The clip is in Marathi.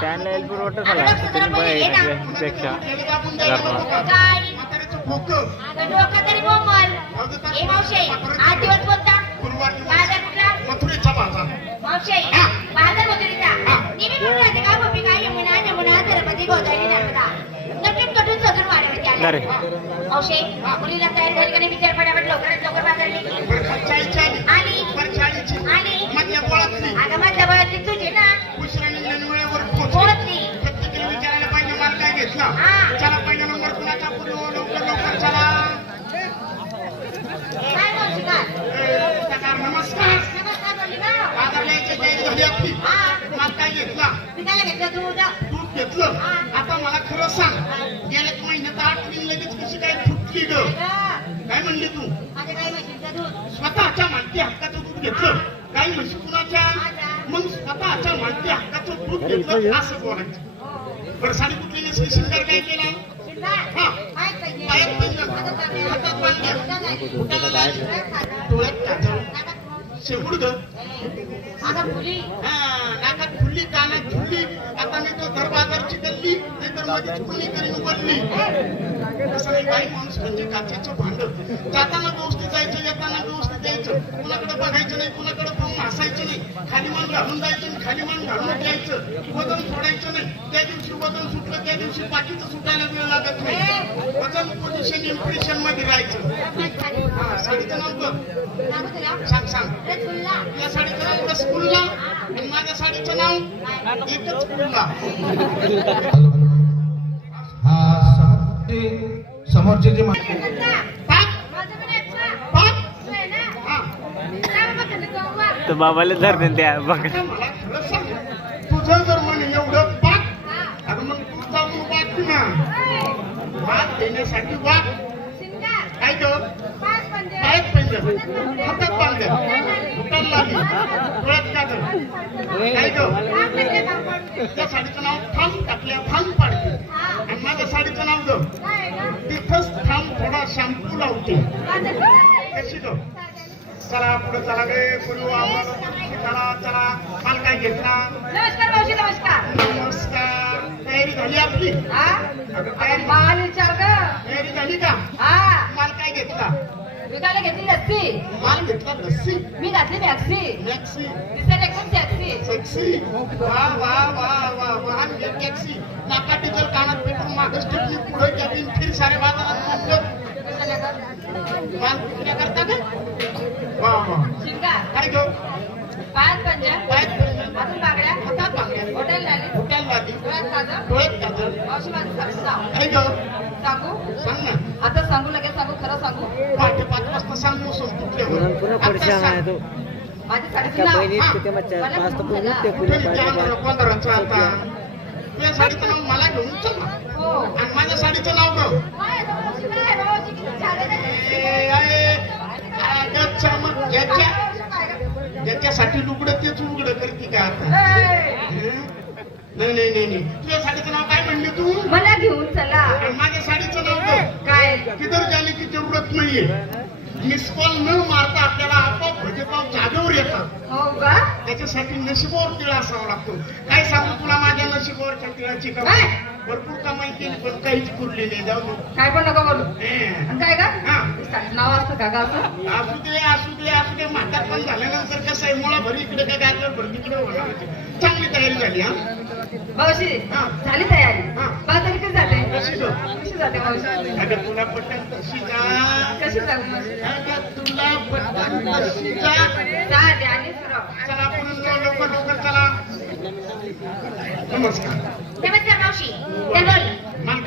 त्यांना हेल्प पुरवठा झाला पेक्षा मुलीला तयार झाली का नाही विचार पटापट लवकरात लवकर बाजारली आली आता माझ्या बळातली तुझी ना ओळखली विचारायला पाहिजे मला काय घेतलं चला पहिला नंबर कुणाचा लवकर लवकर चला काय मावशी काय नमस्कार नमस्कार बोलली ना बाजारला यायची तयारी झाली आपली मला काय घेतला विकायला घेतलं दूध दूध घेतलं आता मला खरं सांग गेल्या महिन्यात 8 दिन लगेच कशी काय फुटली ग काय म्हणली तू माझं काय म्हशीचं दूध स्वतःच्या मालकी हक्काचं दूध घेतलं काही म्हशी कुणाच्या मग स्वतःच्या मालकी हक्काचं दूध घेतलं असं बोलायचं बरं साडी कुठली नेसली शिंगार काय केला हा पायात पैंजण हातात बांधल्या बोटाला लाज डोळ्यात काजळ शेवट ग आता मुली नाकात फुल्ली कानात झुल्ली आता नाही तो दरबाजारची गल्ली नाहीतर माझी चुकणी करीन बोलली असं नाही बाई माणूस म्हणजे काचेचं भांड जाताना व्यवस्थित जायचं येताना व्यवस्थित यायचं कुणाकडे बघायचं नाही कुणाकडे पाहून हसायचं नाही खाली मान घालून जायचं आणि खाली मान घालून द्यायचं वजन सोडायचं नाही त्या दिवशी वजन सुटलं त्या दिवशी बाकीचं सुटायला वेळ लागत नाही वजन पोझिशन इम्प्रेशन मध्ये राहायचं साडीचं नाव बघ सांग सांग या साडीचं नाव रसगुल्ला आणि माझ्या साडीचं नाव एकच गुल्ला समोरचे जे तर बाबाला धरते त्या बघ मला खरं सांग तुझं जर म्हणे एवढं पाक आता मग तू जाऊन वाग ना वाद देण्यासाठी वाग काय कर पायात पैंजण हातात बांधल्या बोटाला लागली डोळ्यात काजळ काय कर त्या साडीचं नाव थांब टाकल्या थांब पाडते आणि माझ्या साडीचं नाव ग तिथंच थांब थोडा शॅम्पू लावते कशी ग चला पुढे चला गे गुरु आम्हाला चला चला माल काय घेतला नमस्कार मावशी नमस्कार नमस्कार तयारी झाली आपली माल विचार ग तयारी झाली का हा माल काय घेतला विकायला घेतली लस्सी माल घेतला लस्सी मी घातली मॅक्सी मॅक्सी दिसायला एकदम टॅक्सी सेक्सी वा वा वा वा वाहन टॅक्सी नाका डिझेल कानात पेट्रोल मागच टिकली पुढे कॅबिन फिर सारे बाजारात माल विकण्या करता का वा वा शिंगार काय घेऊ पायात पंजा पायात पैंजण, हातून बागड्या हातात बांगड्या हॉटेल झाली डोक्याला लादी डोळ्यात काजळ डोळ्यात काजळ मावशी माझं साडी नाव काय घेऊ सांगू सांग ना आता सांगू लगेच सांगू खरं सांगू पहाटे 5 वाजता सांग मोसम तुटल्यावर पुन्हा पडशा आहे तो माझ्या साडीचं त्या नाव बहिणीत ते मच्छा पाच तर पूर्ण ते पुढे पंधराचं आता तुझ्या साडीचं नाव मला घेऊन चल ना हो आणि माझ्या साडीचं नाव ग काय आहे मावशी काय आहे? मावशी किती छान आहे. ज्याच्यासाठी लुगडं तेच उघडं करते का आता नाही नाही नाही नाही तुझ्या साडीचं नाव काय म्हणली तू मला घेऊन चला आणि माझ्या साडीचं नाव ग काय किधर जाने की जरूरत नाहीये मिस कॉल न मारता आपल्याला आपोआप भजेपाव जागेवर येतात हो का त्याच्यासाठी नशिबावर तिळा असावा लागतो काय सांगू तुला माझ्या नशिबावरच्या तिळाची का काय? भरपूर कमाई केली पण काहीच पुरली नाही जाऊ दे. काय पण नको बोलू हं. आणि काय का हा. साडीचं नाव असतं का असं असू दे असू दे असू दे म्हातार पण झाल्यानंतर कसं आहे मुळा भर इकडे काय गाजर भर तिकडे होणार होती. चांगली तयारी झाली हा मावशी हा. झाली तयारी हा. बाजारी कशी जाते कशी ग? कशी जाते मावशी अगं तुला पटकन तशी जा कशी जाऊ मावशी अगं तुला पटकन तशी जा चालते आणि सुराव चला आपण लवकर लवकर चला नमस्कार नमस्कार मावशी ते बोल मला